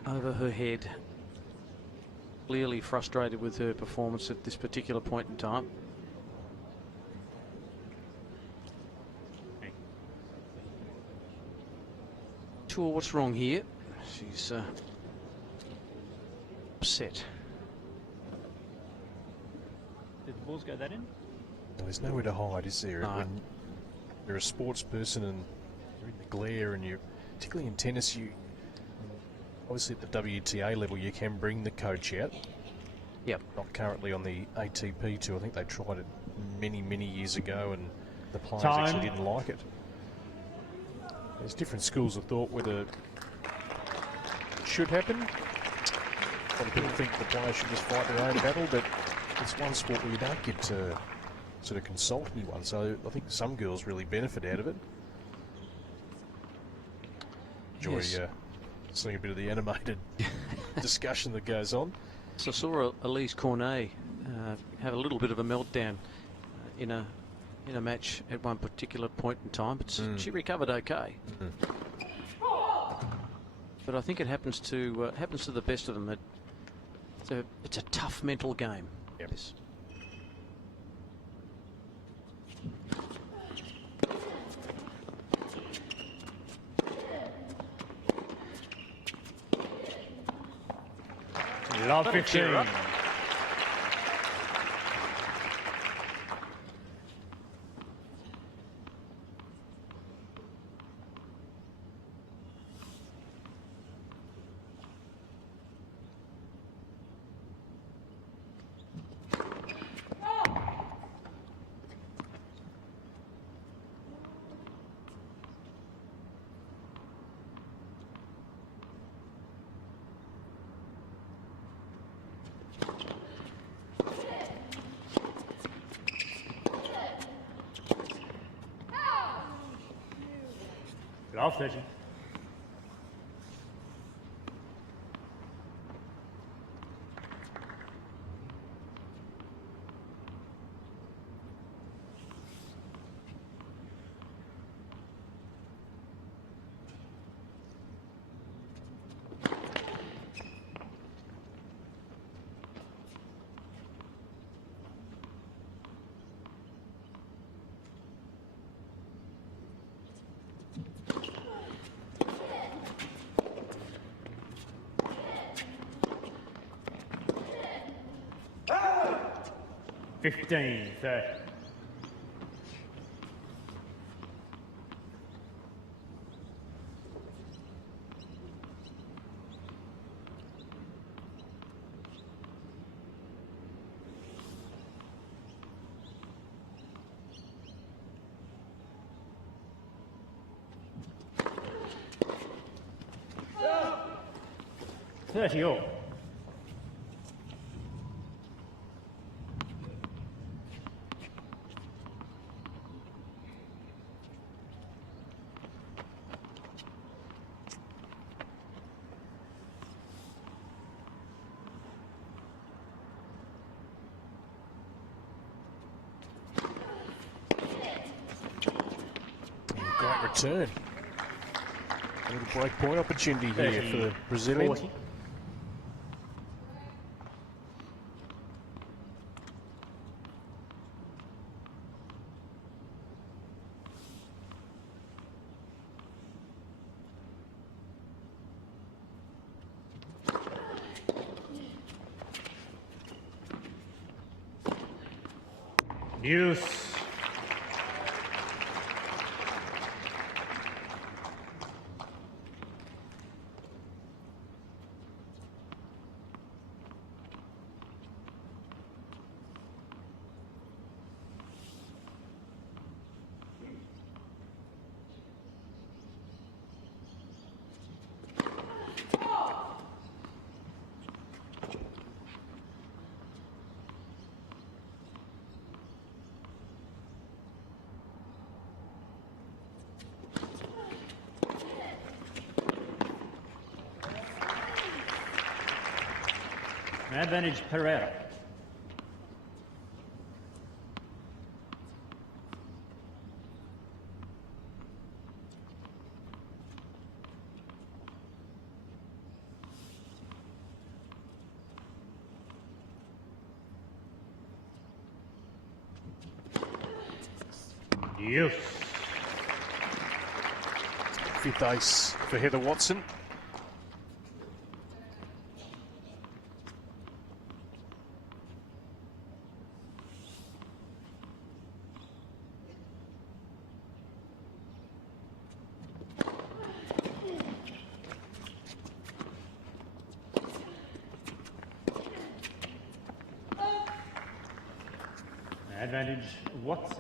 over her head. Clearly frustrated with her performance at this particular point in time. Sure what's wrong here. She's upset. Did the balls go that in? There's nowhere to hide, is there? No. When you're a sports person and you're in the glare, and you, particularly in tennis, you obviously at the WTA level you can bring the coach out. Yep. Not currently on the ATP tour. I think they tried it many years ago, and the players Time. actually didn't like it. There's different schools of thought whether it should happen. A lot of people think the players should just fight their own battle, but it's one sport where you don't get to sort of consult anyone. So I think some girls really benefit out of it. Enjoy Yes. seeing a bit of the animated discussion that goes on. So I saw Elise Cornet have a little bit of a meltdown in a match at one particular point in time, but she recovered okay. But I think it happens to the best of them. It's a tough mental game. Yep. This. Love That'll 15. cheer her up. Love 30. Fifteen, 30. Thirty all. Great return. A little break point opportunity here for the Brazilian. 40. Use. Advantage Pereira. Yes. Fifth ace for Heather Watson. Advantage Watson.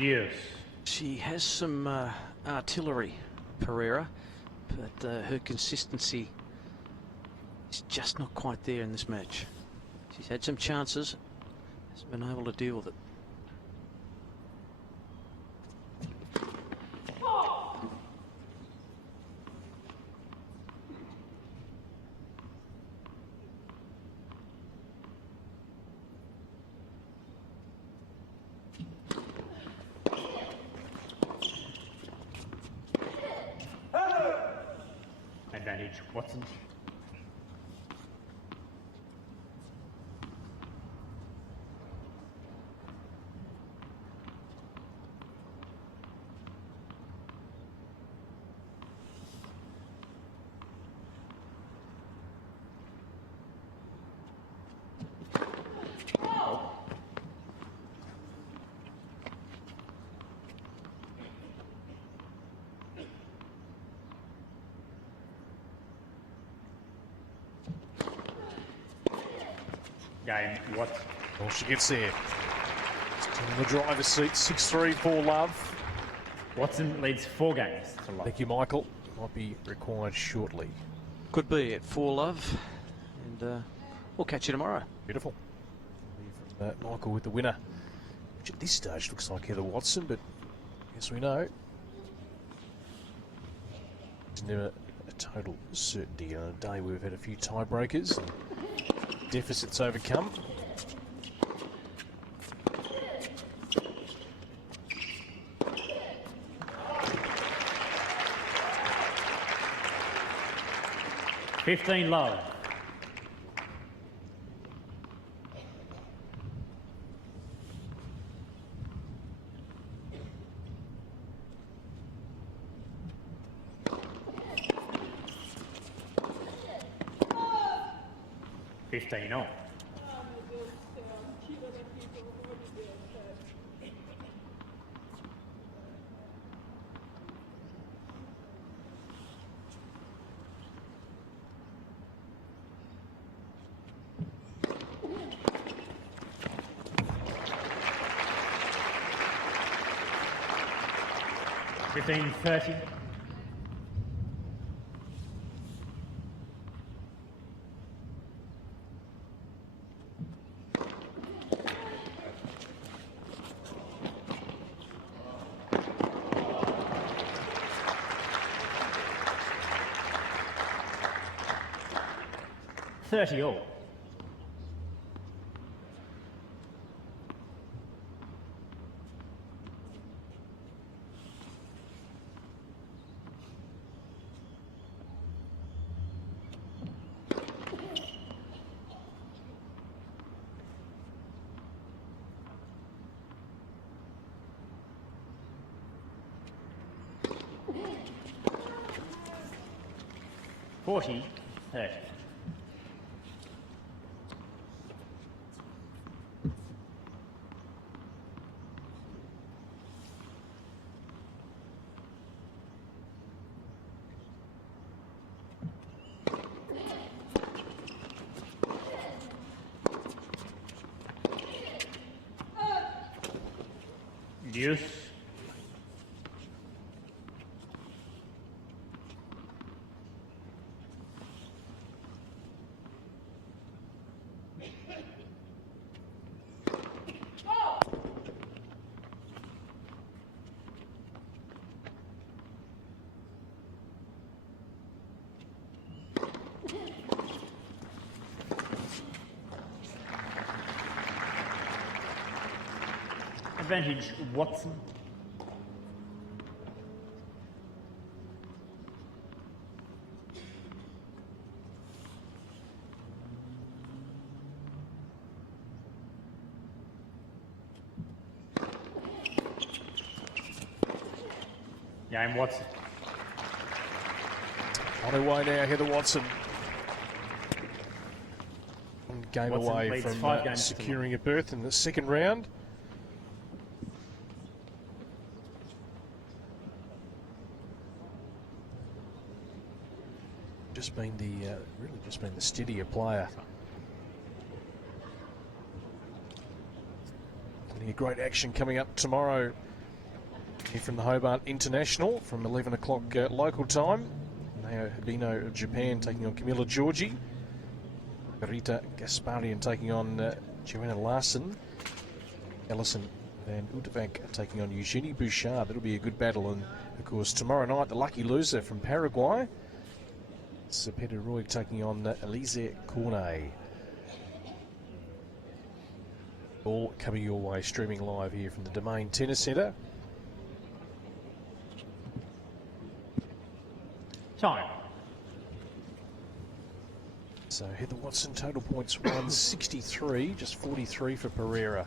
Yes. She has some artillery, Pereira, but her consistency is just not quite there in this match. She's had some chances, hasn't been able to deal with it. Advantage Watson. Game Watson. Well, she gets there. Still in the driver's seat, 6-3 for love. Watson leads 4 games to love. Thank you, Michael. Might be required shortly. Could be at 4 love, and we'll catch you tomorrow. Beautiful. From, Michael with the winner, which at this stage looks like Heather Watson, but yes, we know. It's never a total certainty. On a day we've had a few tiebreakers and deficits overcome. $15 love. $15 $15.30. $30 all. $40.30. Deuce. Advantage Watson. Game Watson. On her way now, Heather Watson. One game Watson away leads from 5 games to securing a berth in the second round. Just been really just been the steadier player. Plenty of great action coming up tomorrow here from the Hobart International from 11 o'clock local time. Nao Hibino of Japan taking on Camilla Giorgi. Rita Gasparian taking on Joanna Larson. Alison Van Utevank taking on Eugenie Bouchard. That'll be a good battle. And of course tomorrow night the lucky loser from Paraguay, Cepeda Roy, taking on Elise Cornet. All coming your way, streaming live here from the Domain Tennis Centre. Time. So Heather Watson, total points 163, just 43 for Pereira.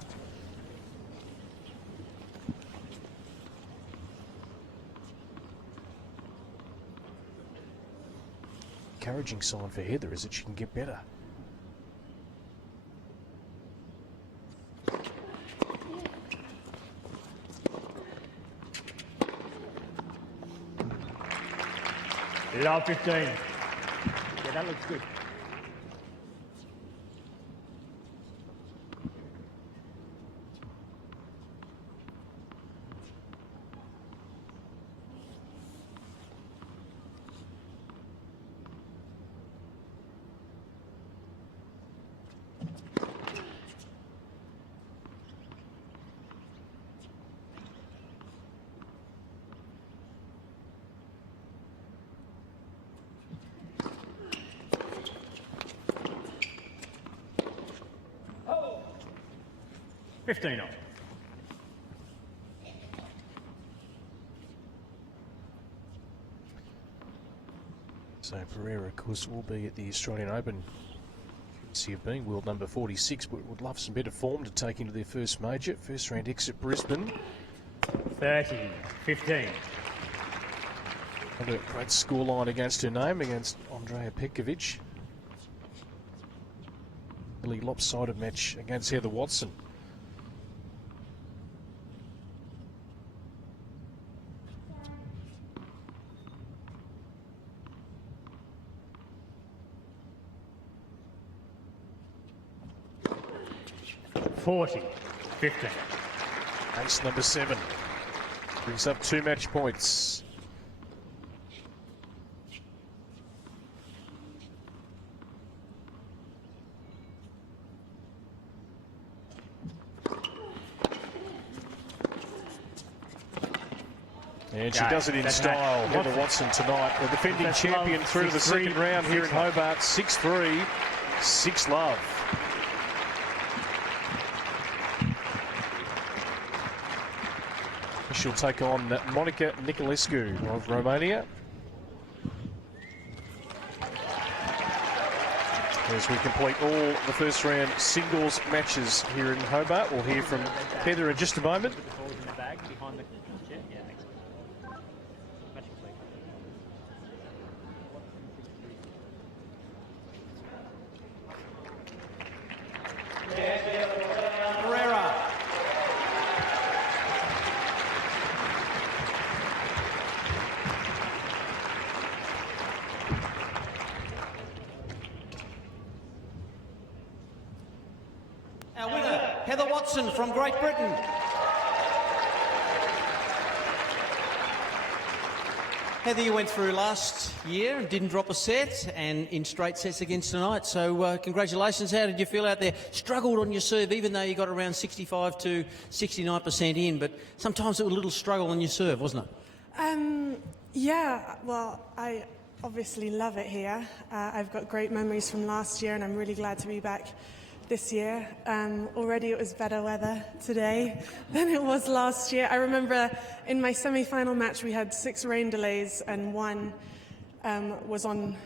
Encouraging sign for Heather is that she can get better. Love 15. Yeah, that looks good. Oh. 15 off. So Pereira, of course, will be at the Australian Open. Courtesy of being world number 46, but would love some better form to take into their first major. First round exit Brisbane. 30, 15. And a great scoreline against her name, against Andrea Petkovic. Really lopsided match against Heather Watson. $40, 15. Ace number 7 brings up 2 match points. And she does it in style, Heather Watson tonight. The defending champion through to the second round here in Hobart, 6-3, 6-love. She'll take on Monica Nicolescu of Romania. As we complete all the first round singles matches here in Hobart, we'll hear from Heather in just a moment. Pereira. Our winner, Heather Watson from Great Britain. Heather, you went through last year and didn't drop a set, and in straight sets against tonight. So congratulations. How did you feel out there? Struggled on your serve, even though you got around 65 to 69% in, but sometimes it was a little struggle on your serve, wasn't it? Yeah, well, I obviously love it here. I've got great memories from last year, and I'm really glad to be back this year. Already it was better weather today than it was last year. I remember in my semi-final match we had 6 rain delays, and one was on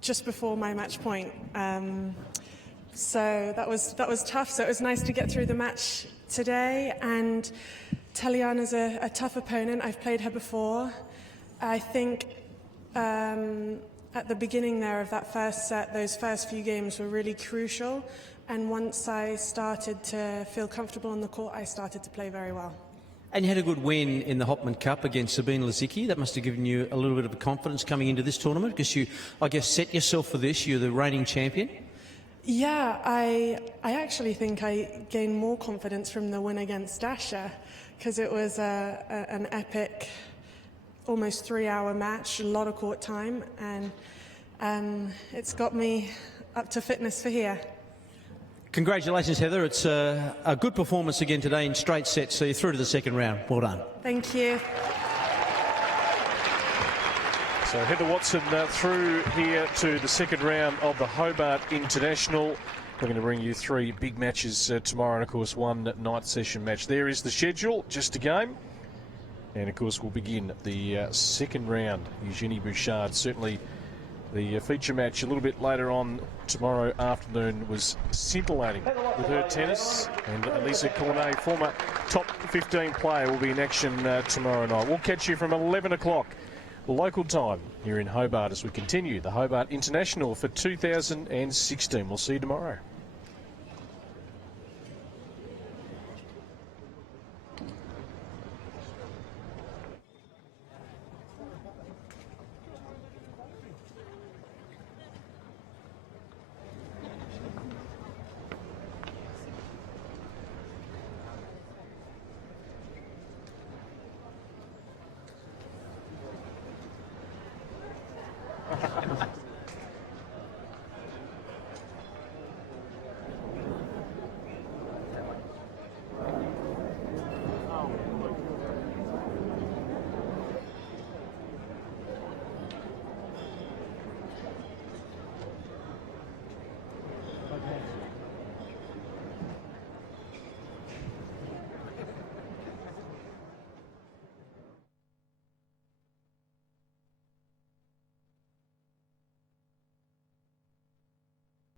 just before my match point. So that was tough. So it was nice to get through the match today. And Teliana's a tough opponent. I've played her before. I think at the beginning there of that first set, those first few games were really crucial. And once I started to feel comfortable on the court, I started to play very well. And you had a good win in the Hopman Cup against Sabine Lisicki. That must have given you a little bit of confidence coming into this tournament, because you, I guess, set yourself for this. You're the reigning champion. Yeah, I actually think I gained more confidence from the win against Dasha, because it was an epic, almost 3-hour match, a lot of court time, and it's got me up to fitness for here. Congratulations, Heather. It's a good performance again today in straight sets, so you're through to the second round. Well done. Thank you. So Heather Watson through here to the second round of the Hobart International. We're going to bring you 3 big matches tomorrow, and of course 1 night session match. There is the schedule, just a game. And of course we'll begin the second round. Eugenie Bouchard, certainly the feature match a little bit later on tomorrow afternoon, was scintillating with her tennis. And Elisa Cornet, former top 15 player, will be in action tomorrow night. We'll catch you from 11 o'clock local time here in Hobart as we continue the Hobart International for 2016. We'll see you tomorrow. Okay.